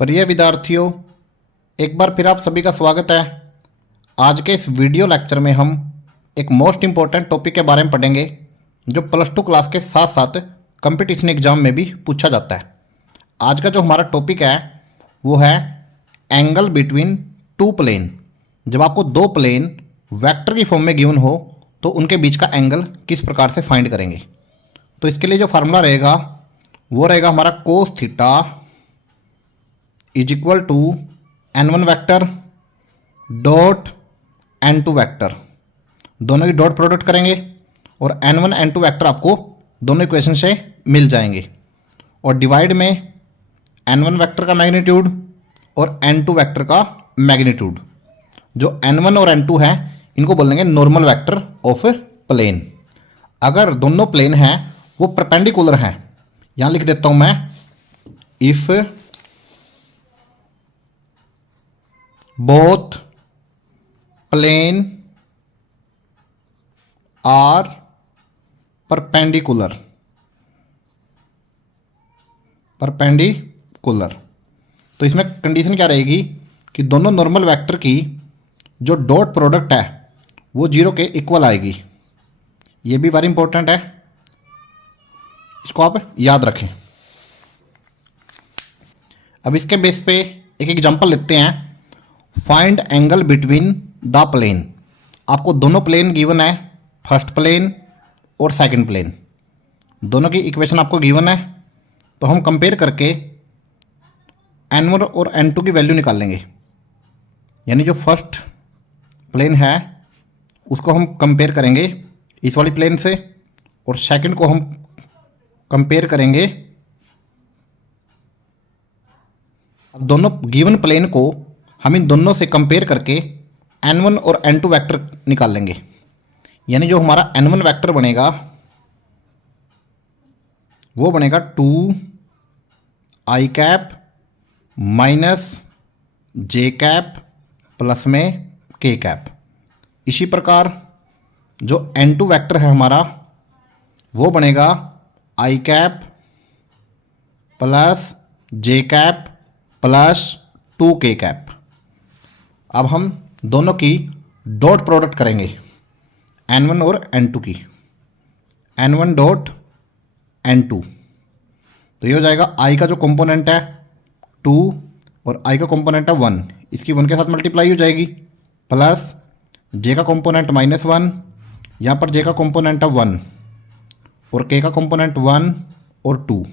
प्रिय विद्यार्थियों, एक बार फिर आप सभी का स्वागत है। आज के इस वीडियो लेक्चर में हम एक मोस्ट इम्पॉर्टेंट टॉपिक के बारे में पढ़ेंगे जो +2 क्लास के साथ साथ कंपटीशन एग्जाम में भी पूछा जाता है। आज का जो हमारा टॉपिक है वो है एंगल बिटवीन टू प्लेन। जब आपको दो प्लेन वेक्टर की फॉर्म में गिवन हो तो उनके बीच का एंगल किस प्रकार से फाइंड करेंगे। तो इसके लिए जो फार्मूला रहेगा वो रहेगा हमारा cos theta is equal to n1 vector dot n2 vector. दोनों की डॉट प्रोडक्ट करेंगे और n1 n2 वेक्टर आपको दोनों इक्वेशन से मिल जाएंगे और डिवाइड में n1 वेक्टर का मैग्नीट्यूड और n2 वेक्टर का मैग्नीट्यूड। जो n1 और n2 है इनको बोलेंगे नॉर्मल वेक्टर ऑफ प्लेन। अगर दोनों प्लेन हैं वो परपेंडिकुलर हैं, यहां लिख देता हूं मैं, if both plane are perpendicular तो इसमें कंडीशन क्या रहेगी कि दोनों नॉर्मल वेक्टर की जो डॉट प्रोडक्ट है वो 0 के इक्वल आएगी। ये भी वेरी इंपॉर्टेंट है, इसको आप याद रखें। अब इसके बेस पे एक एग्जांपल लेते हैं। Find angle between the plane. आपको दोनों प्लेन गिवन है, फर्स्ट प्लेन और सेकंड प्लेन। दोनों की इक्वेशन आपको गिवन है तो हम कंपेयर करके n1 और n2 की वैल्यू निकाल लेंगे। यानी जो फर्स्ट प्लेन है उसको हम कंपेयर करेंगे इस वाली प्लेन से और सेकंड को हम कंपेयर करेंगे। अब दोनों गिवन प्लेन को हम इन दोनों से कंपेयर करके n1 और n2 वेक्टर निकाल लेंगे। यानी जो हमारा n1 वेक्टर बनेगा वो बनेगा 2i कैप माइनस जे कैप प्लस में k कैप। इसी प्रकार जो n2 वेक्टर है हमारा वो बनेगा i cap plus J cap plus 2k cap. अब हम दोनों की डॉट प्रोडक्ट करेंगे n1 और n2 की, n1 डॉट n2। तो ये हो जाएगा i का जो कंपोनेंट है 2 और i का कंपोनेंट है 1, इसकी 1 के साथ मल्टीप्लाई हो जाएगी, प्लस j का कंपोनेंट -1, यहाँ पर j का कंपोनेंट है 1 और k का कंपोनेंट 1 और 2।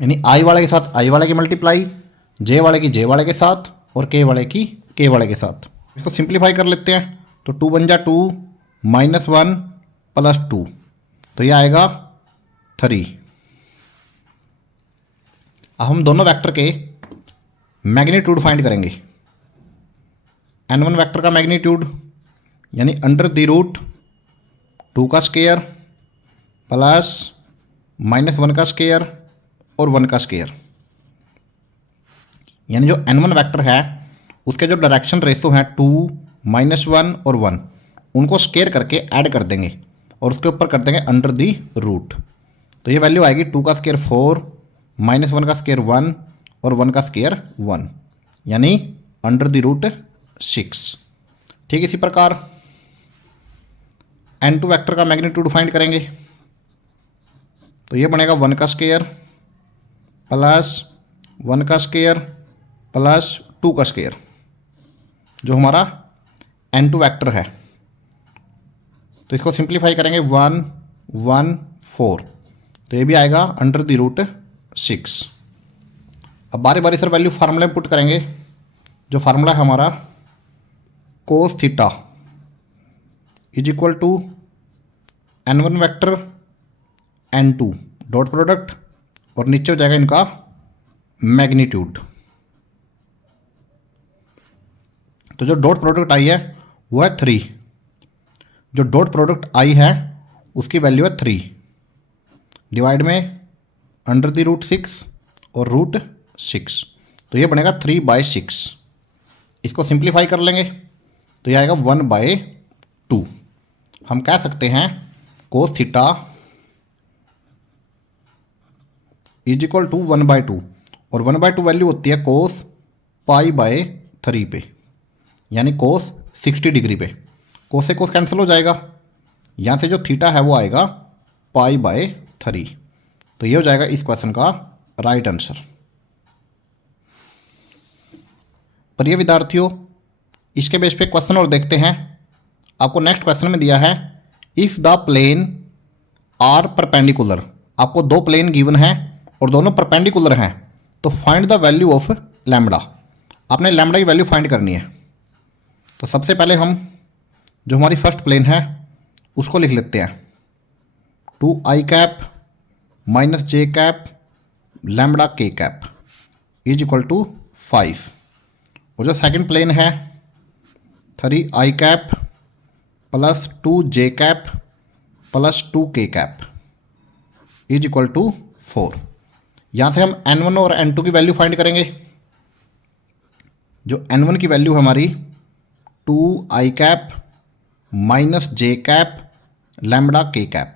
यानी i वाले के साथ i वाले की मल्टीप्लाई, j वाले की j वाले के साथ और k वाले की k वाले के साथ। इसको सिंप्लीफाई कर लेते हैं तो 2 बन जा 2 -1 प्लस 2, तो ये आएगा 3। अब हम दोनों वेक्टर के मैग्नीट्यूड फाइंड करेंगे। n1 वेक्टर का मैग्नीट्यूड यानी अंडर द रूट 2 का स्क्वायर प्लस -1 का स्क्वायर और 1 का स्क्वायर। यानी जो n1 वेक्टर है उसके जो डायरेक्शन रेशो हैं 2, -1 और 1, उनको स्क्वायर करके ऐड कर देंगे और उसके ऊपर कर देंगे अंडर दी रूट। तो ये वैल्यू आएगी 2 का स्क्वायर 4, -1 का स्क्वायर 1 और 1 का स्क्वायर 1, यानी अंडर दी रूट 6। ठीक इसी प्रकार n2 वेक्टर का मैग्नीट्यूड फाइंड करेंगे तो ये बनेगा 1 का स्क्वायर प्लस 1 का स्क्वायर प्लस 2 का स्क्वायर, जो हमारा n2 वेक्टर है। तो इसको सिंप्लीफाई करेंगे 1 1 4, तो ये भी आएगा अंडर द रूट 6। अब बारी बारी से वैल्यू फार्मूले में पुट करेंगे। जो फार्मूला है हमारा cos theta is equal to n1 vector n2 dot product और नीचे हो जाएगा इनका मैग्नीट्यूड। तो जो डॉट प्रोडक्ट आई है वो है 3। जो डॉट प्रोडक्ट आई है उसकी वैल्यू है 3, डिवाइड में अंडर द रूट 6 और रूट 6, तो ये बनेगा 3/6। इसको सिंप्लीफाई कर लेंगे तो ये आएगा 1/2। हम कह सकते हैं cos theta is equal to 1/2 और 1/2 वैल्यू होती है कोस π/3 पे, यानी कोस 60 डिग्री पे। कोस से कोस कैंसिल हो जाएगा, यहाँ से जो थीटा है वो आएगा π/3। तो ये हो जाएगा इस क्वेश्चन का राइट आंसर। प्रिय विद्यार्थियों, इसके बेस पे क्वेश्चन और देखते हैं। आपको नेक्स्ट क्वेश्चन में दिया है if the plane are perpendicular. आपको दो प्लेन गिवन है और दोनों परपेंडिकुलर हैं, तो find the value of lambda. आपने लैम्बडा की वैल्यू फाइंड करनी है। तो सबसे पहले हम जो हमारी फर्स्ट प्लेन है उसको लिख लेते हैं 2i - j lambda k is equal to 5। और जो सेकंड प्लेन है 3i plus 2j plus 2k is equal to 4। यहाँ से हम n1 और n2 की वैल्यू फाइंड करेंगे। जो n1 की वैल्यू है हमारी 2i - j लैम्बडा k,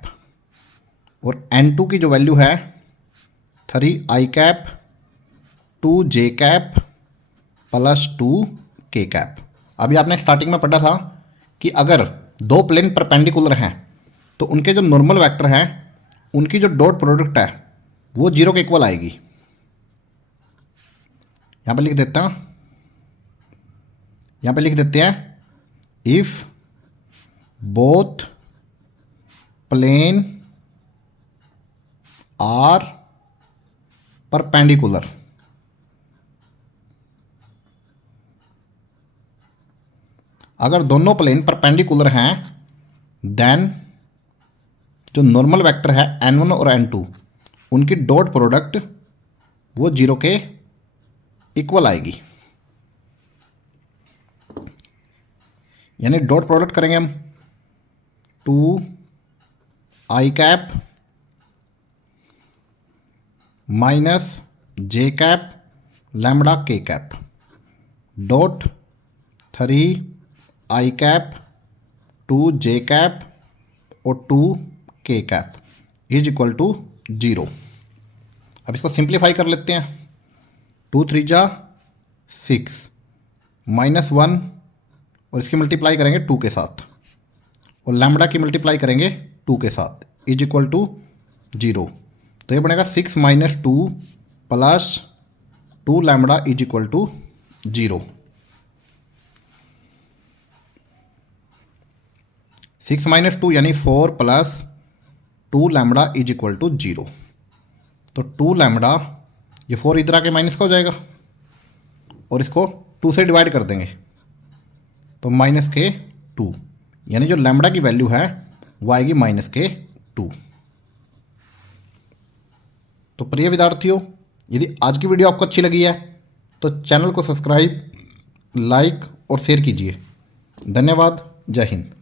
और n2 की जो वैल्यू है 3i 2j प्लस 2k। अभी आपने स्टार्टिंग में पढ़ा था कि अगर दो प्लेन परपेंडिकुलर हैं तो उनके जो नॉर्मल वेक्टर हैं उनकी जो डॉट प्रोडक्ट है वो 0 के इक्वल आएगी। यहाँ पे लिख देते हैं if both plane are perpendicular. अगर दोनों प्लेन परपेंडिकुलर हैं देन जो नॉर्मल वेक्टर है n1 और n2 उनकी डॉट प्रोडक्ट वो 0 के इक्वल आएगी। यानी डॉट प्रोडक्ट करेंगे हम 2i minus j lambda k dot 3i 2j और 2k इज इक्वल टू 0। अब इसको सिंप्लीफाई कर लेते हैं। 2 3 जा 6 -1 और इसकी मल्टीप्लाई करेंगे 2 के साथ और लैम्बडा की मल्टीप्लाई करेंगे 2 के साथ इज इक्वल टू 0। तो ये बनेगा 6 - 2 plus 2 lambda is equal to 0। 6 - 2 यानी 4 plus 2 lambda is equal to 0। तो 2 लैम्बडा, ये 4 इधर आके माइनस का हो जाएगा और इसको 2 से डिवाइड कर देंगे तो -2, यानी जो लैम्बडा की वैल्यू है वो आएगी -2। तो प्रिय विद्यार्थियों, यदि आज की वीडियो आपको अच्छी लगी है तो चैनल को सब्सक्राइब, लाइक और शेयर कीजिए। धन्यवाद। जय हिंद।